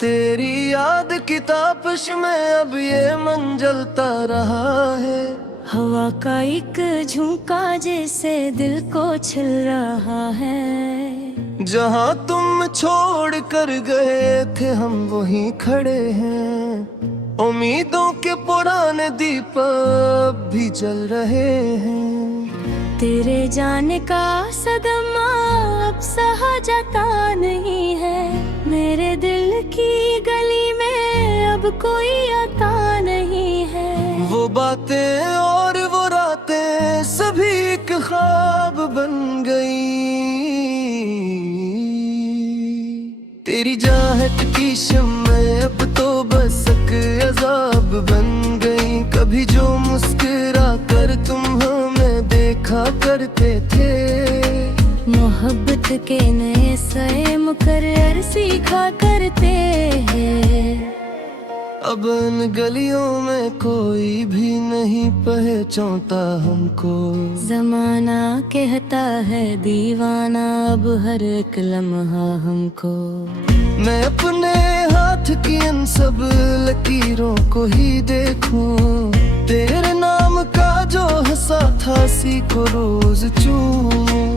तेरी याद की तापश में अब ये मन जलता रहा है। हवा का एक झोंका जैसे दिल को छिल रहा है। जहाँ तुम छोड़ कर गए थे हम वहीं खड़े हैं। उम्मीदों के पुराने दीप अब भी जल रहे हैं। तेरे जाने का सदमा अब सहा जाता नहीं है। मेरे दिल की गली में अब कोई आता नहीं है। वो बातें और वो रातें सभी एक ख्वाब बन गई। तेरी चाहत की शम्में अब तो बस एक अजाब बन गई। कभी जो मुस्कुरा कर तुम हमें देखा करते थे। मोहब्बत के नए सए मुकर्रर सीखा करते हैं। अब इन गलियों में कोई भी नहीं पहचानता हमको। जमाना कहता है दीवाना अब हर एक लम्हा हमको। मैं अपने हाथ की इन सब लकीरों को ही देखूं। तेरे नाम का जो हंसा था सी को रोज चूमूं।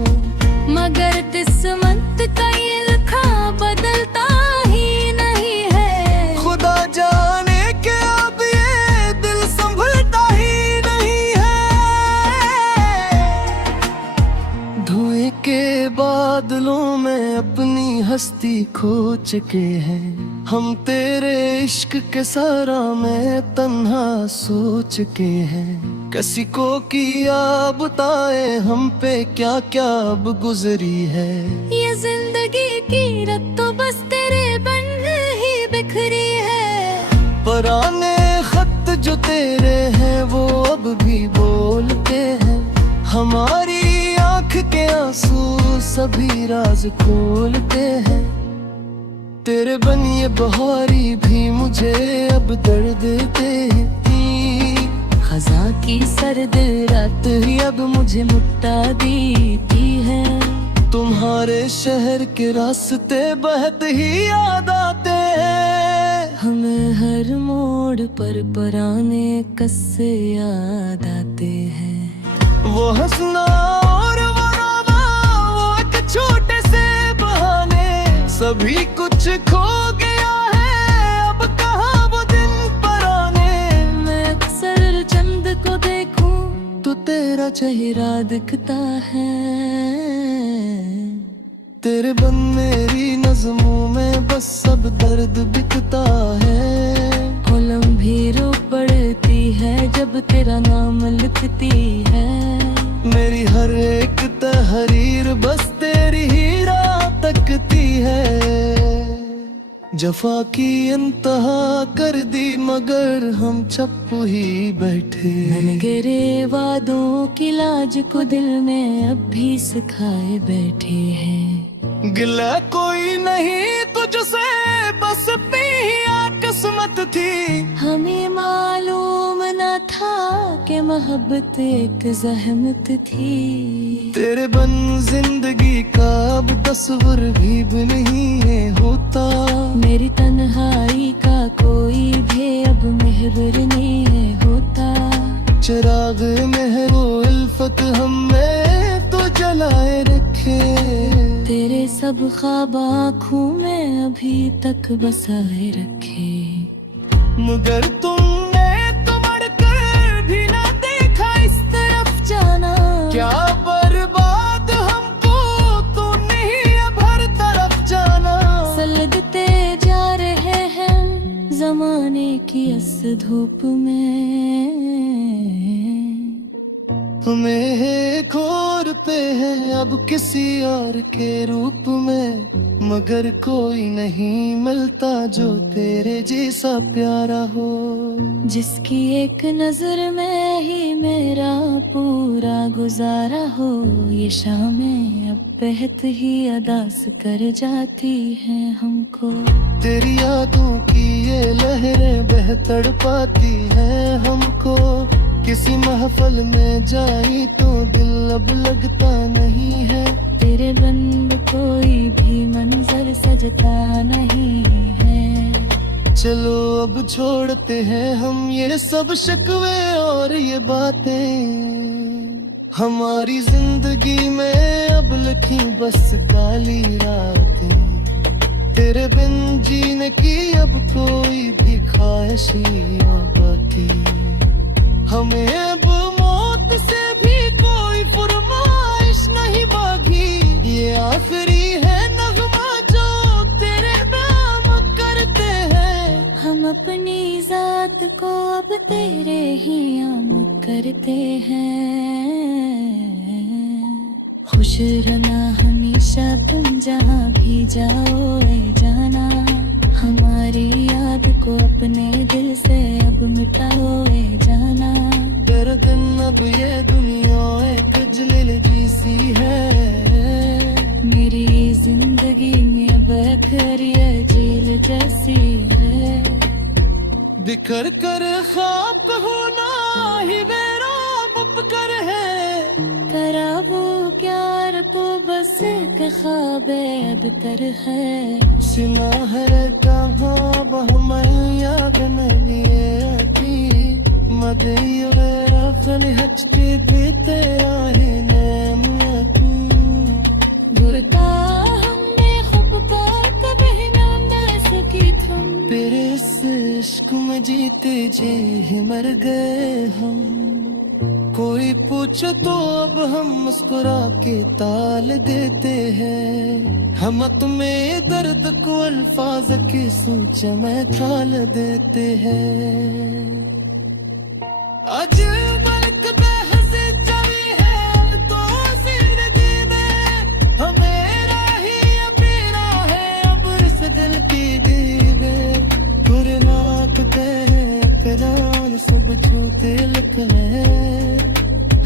मगर किस्मत का ये लिखा बदलता ही नहीं है। खुदा जाने के अब ये दिल संभलता ही नहीं है। धुएं के बादलों में अपनी हस्ती खो चुके हैं हम। तेरे इश्क के सारा में तन्हा सो चुके हैं। किसी को किया बताए हम पे क्या क्या अब गुजरी है। ये जिंदगी की रत तो बस तेरे बन ही बिखरी है। पुराने खत जो तेरे हैं वो अब भी बोलते हैं। हमारी आँख के आंसू सभी राज खोलते हैं। तेरे बनिए बहारी भी मुझे अब दर्द देती। खजा की सर्द रात ही अब मुझे मुट्टा देती है। तुम्हारे शहर के रास्ते बहुत ही याद आते हैं। हमें हर मोड़ पर पुराने किस्से याद आते हैं। वो हंसना और वो रोना वो एक छोटे से बहाने। सभी कुछ खो गया है अब कहाँ वो दिन पुराने। मैं अक्सर चंद को देखूं तो तेरा चेहरा दिखता है। तेरे बन मेरी नज़मों में बस सब दर्द बिकता है। कलम भी रो पड़ती है जब तेरा नाम लिखती है। मेरी हर एक तहरीर बस तेरी ही राह तकती है। जफा की इंतहा कर दी मगर हम चुप ही बैठे। मन गिरे वादों की लाज को दिल में अब भी सिखाए बैठे हैं। गिला कोई नहीं तुझसे बस पिया किस्मत थी। हमें मालूम न था कि मोहब्बत एक जहमत थी। तेरे बन जिंदगी का अब तस्वर भी नहीं है होता। मेरी तन्हाई का कोई भी अब मेहर नहीं है होता। चिराग में वो उल्फत हमें तो जलाए रखे। तेरे सब ख्वाब आँखों में अभी तक बसाए रखे। मगर तुमने तो बढ़कर भी ना देखा इस तरफ जाना। क्या बर्बाद हमको तो नहीं अब हर तरफ जाना। सलगते जा रहे हैं जमाने की इस धूप में। हमें है खोर पे है अब किसी और के रूप में। मगर कोई नहीं मिलता जो तेरे जैसा प्यारा हो। जिसकी एक नजर में ही मेरा पूरा गुजारा हो। ये शामें अब बेहद ही अदास कर जाती हैं हमको। तेरी यादों की ये लहरें बह तड़पाती हैं हमको। किसी महफल में जाई तो दिल अब लगता नहीं है। तेरे बंद कोई भी मंजर सजता नहीं है। चलो अब छोड़ते हैं हम ये सब शिकवे और ये बातें। हमारी जिंदगी में अब लिखी बस काली रातें। तेरे बिन जीने की अब कोई भी ख्वाहिश ना बाकी। हमें अब मौत से भी कोई फरमाइश नहीं बाकी। ये आखिरी है नगमा जो तेरे नाम करते हैं। हम अपनी जात को अब तेरे ही आम करते हैं। खुश रहना हमेशा तुम जहाँ भी जाओ ए जाना। हमारी याद को अपने दिल से अब मिटाओ ए जाना। तेरे दिन अब ये दुनिया एक जलील सी है। मेरी जिंदगी में अब आखिर ये झील जैसी है। बिखर कर खाक होना ही मेरा उपकर है। करावो प्यार तो बस एक ख्वाब अबतर है। सिना है कहाँ बहमैया गनलिए मदयुरा फली हचती भी तेरा ही नाम बुरता हमने खुद पर कभी ना सकी तुम। तेरे इस इश्क में जीते जी ही मर गए हम। कोई पूछे तो अब हम मुस्कुरा के ताल देते हैं। हम तुम्हें दर्द को अल्फाज की सोच में ढाल देते हैं। आज बल्क पे हंसी चली है तो जिंदगी में हमेरा ही अपना है अब इस दिल की दीवे। बुरे नाकते हैं अकरार सब झूठे लिख है।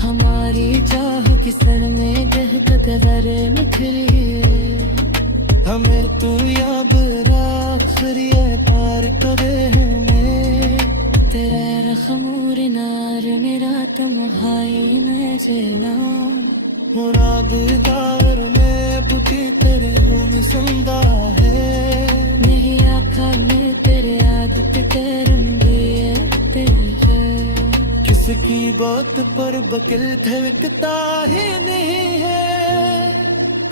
हमारी चाह की सर में गहकत ज़रे निखरी है। हमें तू याद रख रिए पार करे हमें। तेरे रखमूर नार मेरा तुम भाई न चेना। मुरादगार में बुती तेरे रूम संदा है। नहीं आखा में तेरे आदत तेरंगे किसकी बात पर बकिल ठहकता ही नहीं है।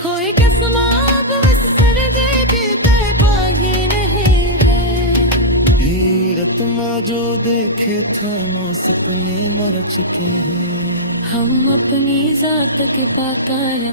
कोई कसमा बस सरदे की तय पाही नहीं है। भीरत्मा जो देखे था वो सपने मर चुके हैं। हम अपनी जात के पाकर